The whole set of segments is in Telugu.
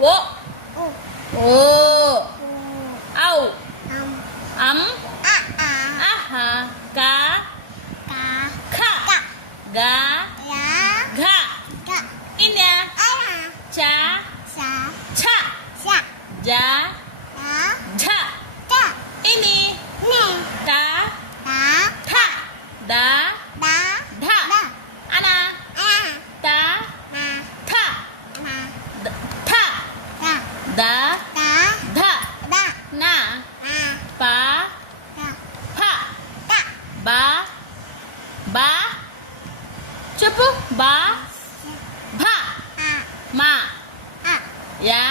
ఓ ఓ ఔ అం అహ కా ఖ గా ఘ ఇన్య చ ఛ జ ఝ ఇని ట ఠ ద ఢ అన త థ థ ద ధ న ప ఫ బ బ చెప్పు బా భ మా యా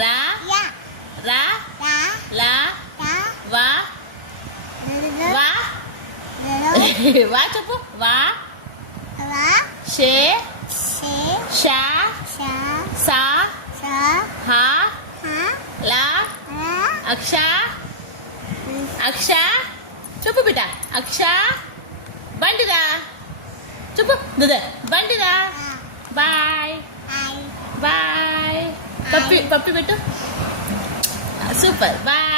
రా రా లా వా వా వా చెప్పు వా షే షా సా హా లా అక్ష అక్ష చెప్పు బిడ్డ అక్ష బండిరా చెప్పు బండిరా బాయ్ బాయ్ పప్పి పెట్టు సూపర్ బాయ్.